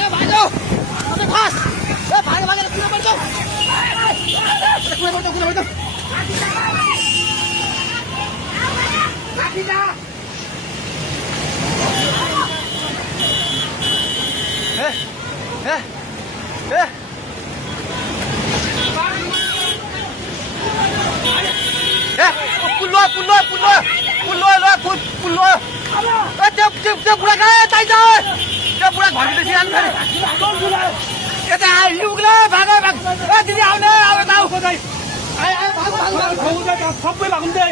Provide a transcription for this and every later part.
भागो भागो अबे फास ए भागो भागो कुना पर्छ कुना पर्छ माथि जा ए पुल्लो त्यो बुढा कहाँ ताइ छ त्यो बुढा घरभित्र सिरानु फेरि यता आइलुग्ला भागो भाग ए दिदी आउने आउ आउ खोदै भागो सबै भाग्दै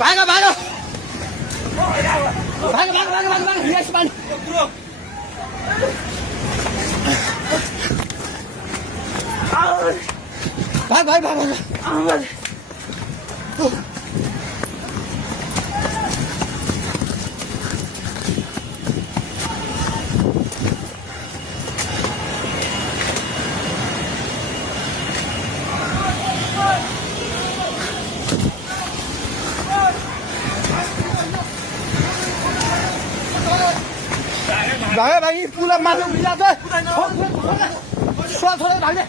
भागो भागो भागो भागो भागो भागो यस पानी भाग भाग भाग भाग भागे भागी पुला माथि उभिला छ छोरा भाग्ने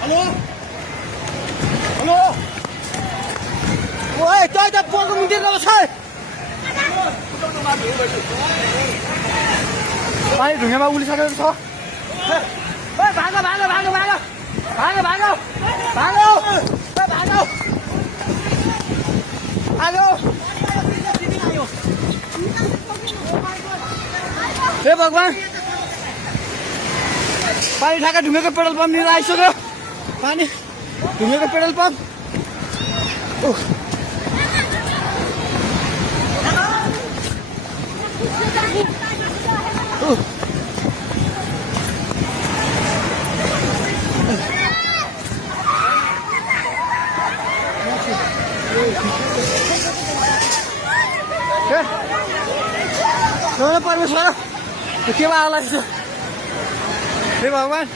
हेलो हेलो ओए त्यो त पोको मिटिङ गर्छ पानी ढुङ्गामा उलिसकेको छ ए भागो भागो भागो भागो भागो भागो भागो ए भागो भागो ए भगवान पानी ठाका ढुङ्गाको पेट्रोल पम्प लिएर आइसक्यो पानी ढुङ्गाको पेट्रोल पम्प परमेश्वर के आला हे भगवान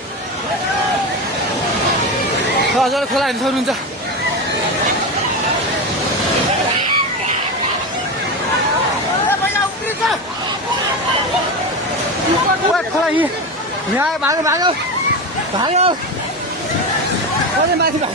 हजुर खोला हेर्नु सक्नुहुन्छ खोला यहाँ भागो भागो भागो माथि भाग